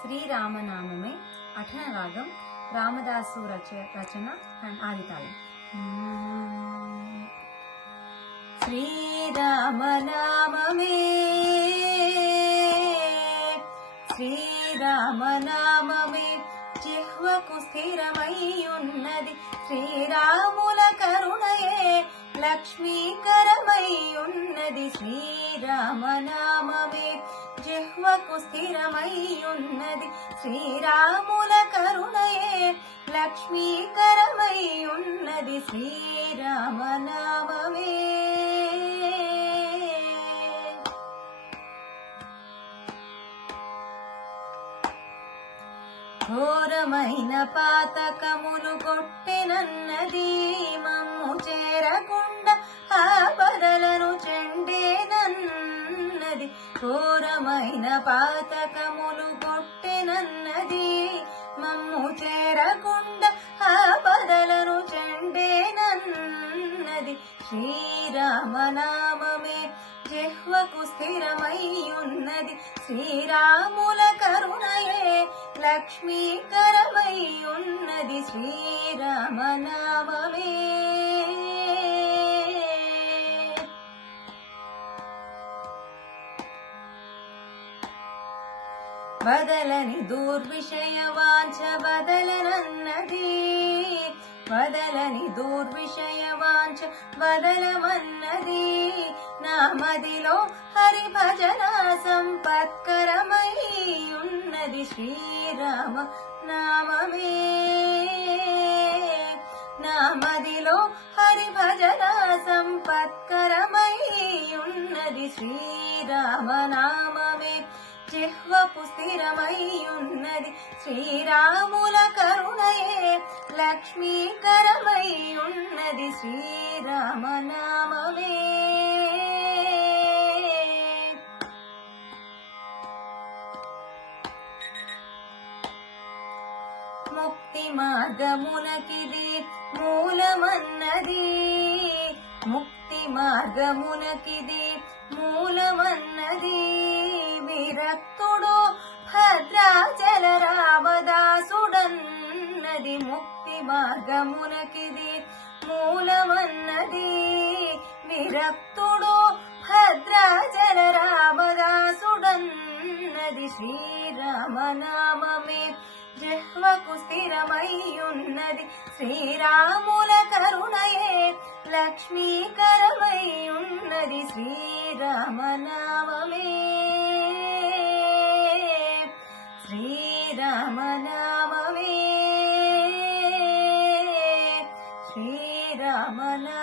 శ్రీరామనామమే అఠన రాగం రామదాసు రచన ఆదితాళం. శ్రీరామనామమే శ్రీరామనామమే జిహ్వకు స్థిరమయ్యున్నది, శ్రీరాముల కరుణయే లక్ష్మీకరమయ్యున్నది. శ్రీరామనామమే జిహ్వకు స్థిరమయ్యున్నది, శ్రీరాముల కరుణయే లక్ష్మీకరమయ్యున్నది. శ్రీరామనామమే ఘోరమైన పాతకములు కొట్టెనన్నది, మమ్ము చేరకుండా ఆపదలను చెండేనన్నది. ఘోరమైన పాతకములు కొట్టెనన్నది, మమ్ము చేరకుండా ఆపదలను చెండేనన్నది. శ్రీరామనామమే జిహ్వకు స్థిరమయ్యున్నది, శ్రీరాముల కరుణయే లక్ష్మీకరమయ్యున్నది. శ్రీరామనామమే బదలని దుర్విషయ వాంఛ బదలనన్నది, బదలని దుర్విషయ వాంఛ బదలమన్నది. నామదిలో హరి భజన సంపత్కరమై ఉన్నది. శ్రీరామ నామమే నామదిలో హరి భజన సంపత్కరమై ఉన్నది. శ్రీరామనామమే జిహ్వకు స్థిరమయ్యున్నది, శ్రీరాముల కరుణయే లక్ష్మీకరమయ్యున్నది. శ్రీరామనామమే ముక్తి మార్గమునకిది మూలమన్నది, ముక్తి మార్గమునకిది మూలమన్నది. విరక్తుడు భద్రాచల రామదాసుడన్నది, ముక్తి మార్గమునకిది మూలమన్నది. విరక్తుడు భద్రాచల రామదాసుడన్నది. శ్రీరామనామమే జిహ్వకు స్థిరమయ్యున్నది, శ్రీరాముల కరుణయే లక్ష్మీకరమయ్యున్నది. శ్రీరామనామమే శ్రీరామనామమే శ్రీరామనామమే.